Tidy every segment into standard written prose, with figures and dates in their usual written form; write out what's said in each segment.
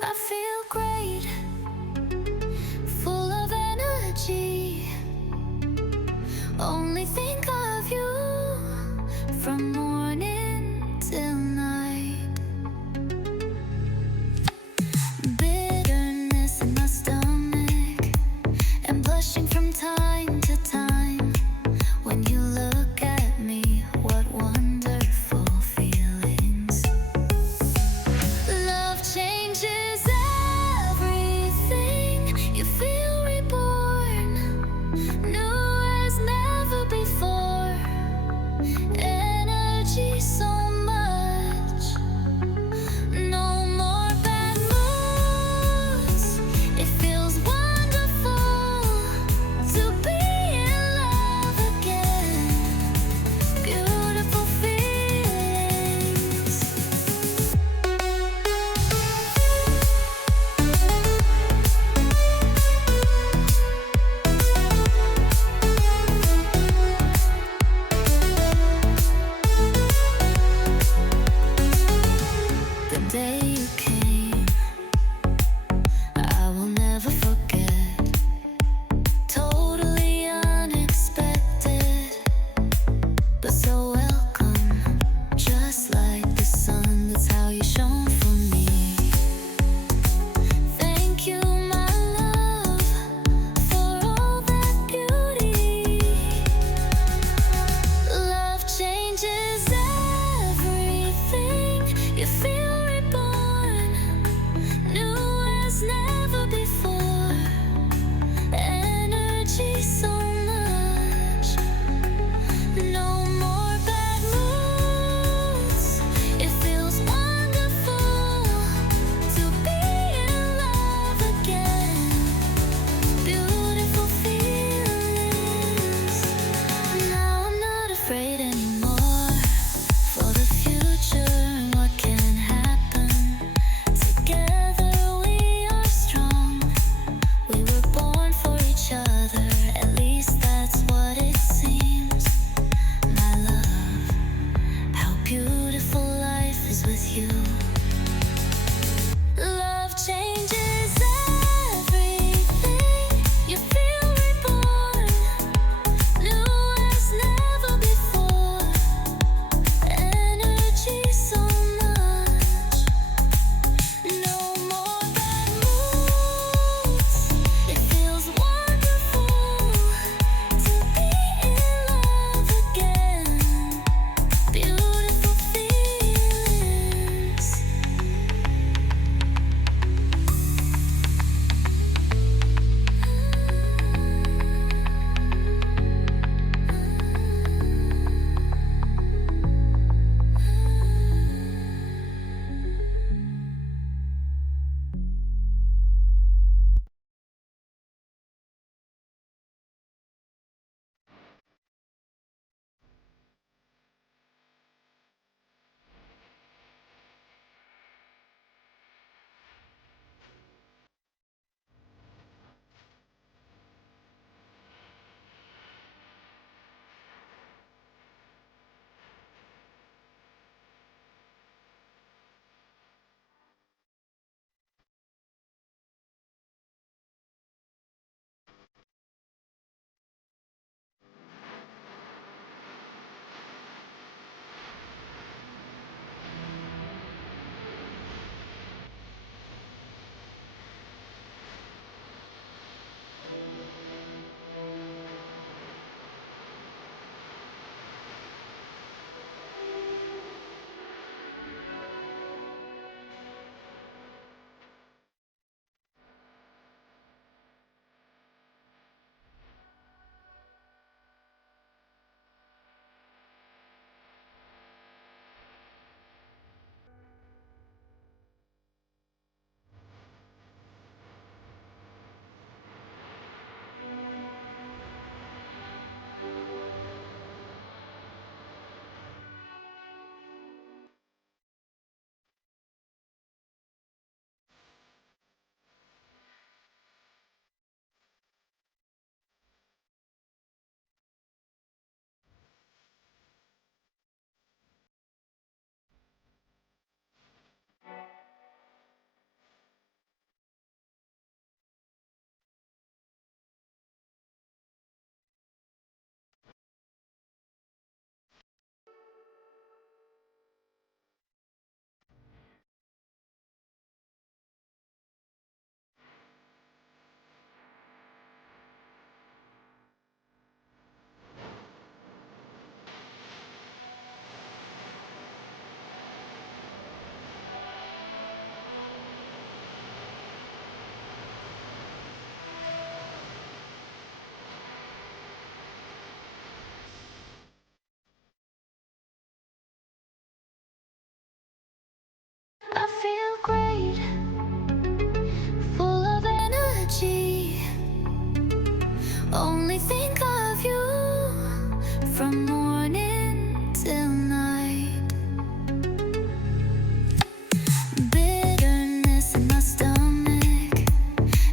I feel great, full of energy. Only think of you from morning till night. Bitterness in my stomach and blushing from time to time. When you look at me, what wonderful feelings. Love changes everything. You feel reborn, new as never before. Energy so much, no more bad moods. It feels wonderful to be in love again. Beautiful feelings. The day you came, I will never forget. Totally unexpected, but so welcome. Just like the sun, that's how you shone for me. Thank you, my love, for all that beauty. Love changes everything. You feel reborn, only think of you from morning till night. Bitterness in my stomach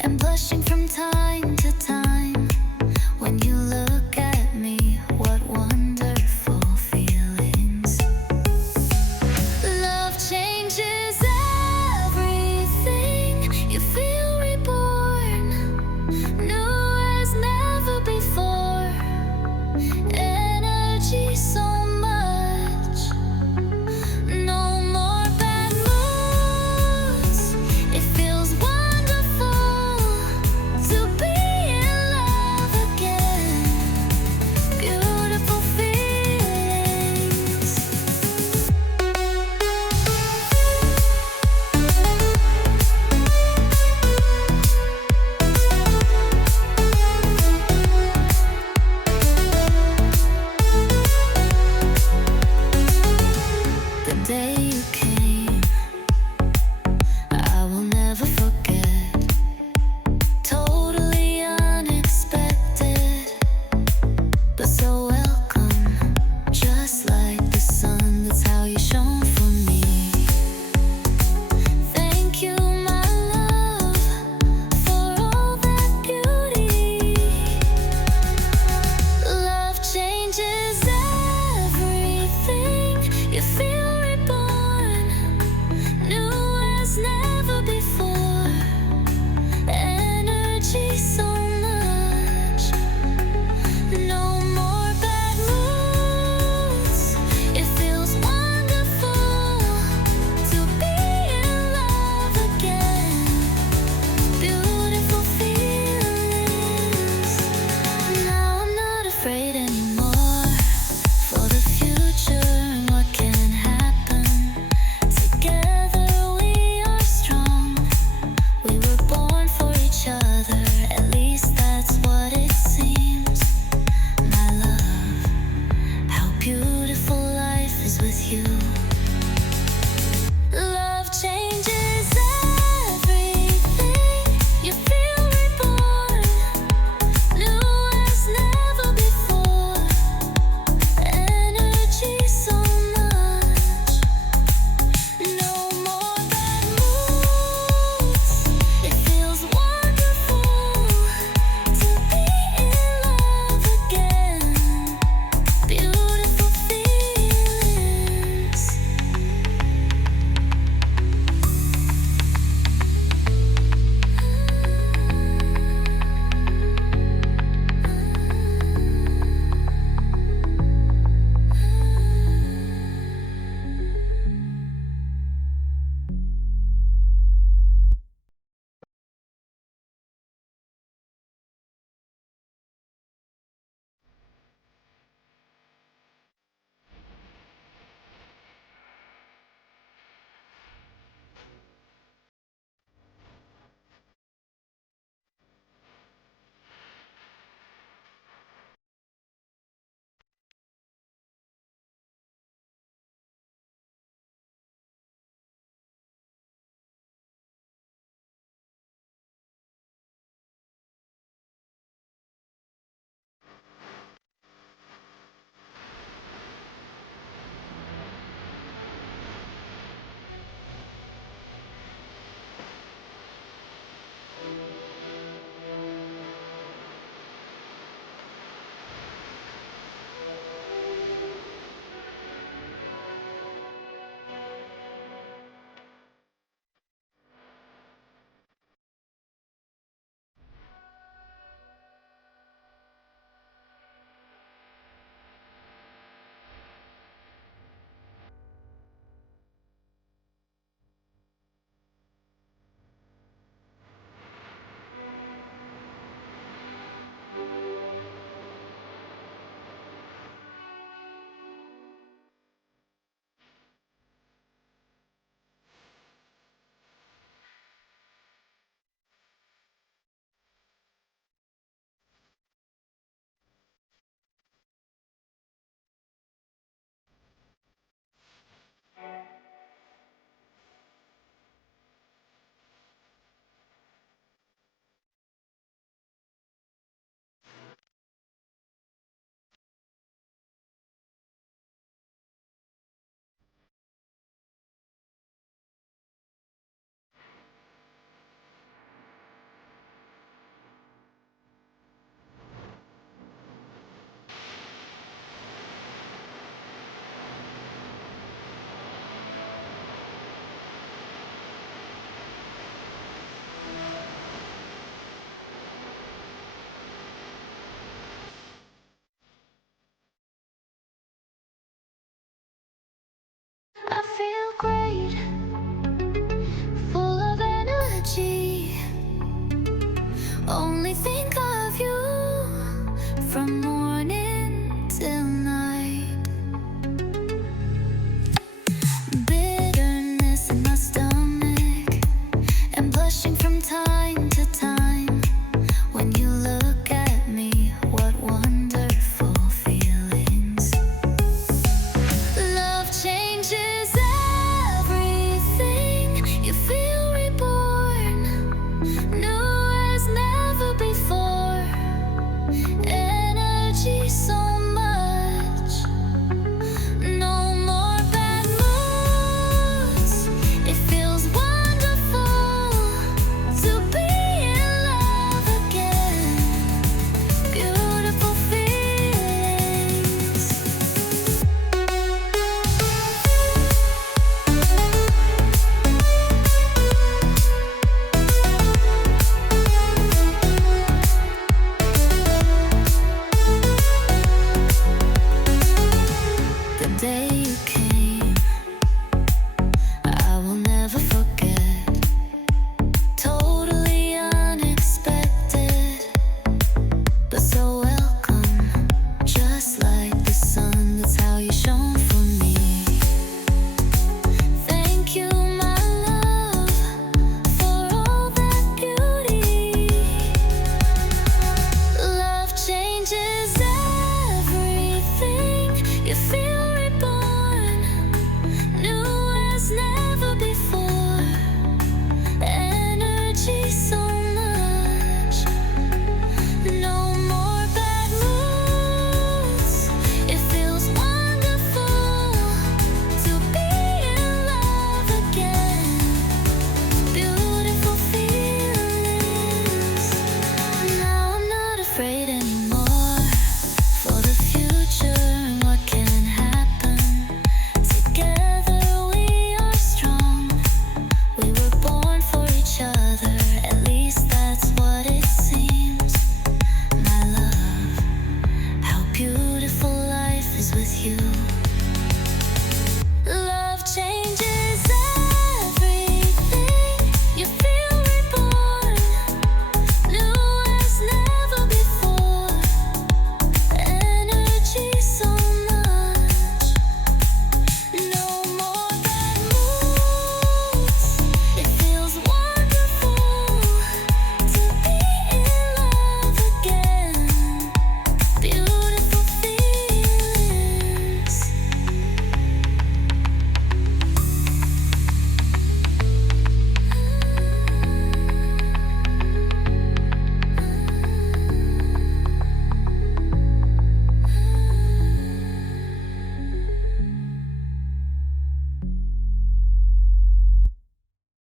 and blushing from time to time. When you look at me, what wonderful feelings. Love changes everything. You feel reborn, new as never before. night, full of energy. Only think of you from morning till night. Bitterness in my stomach and blushing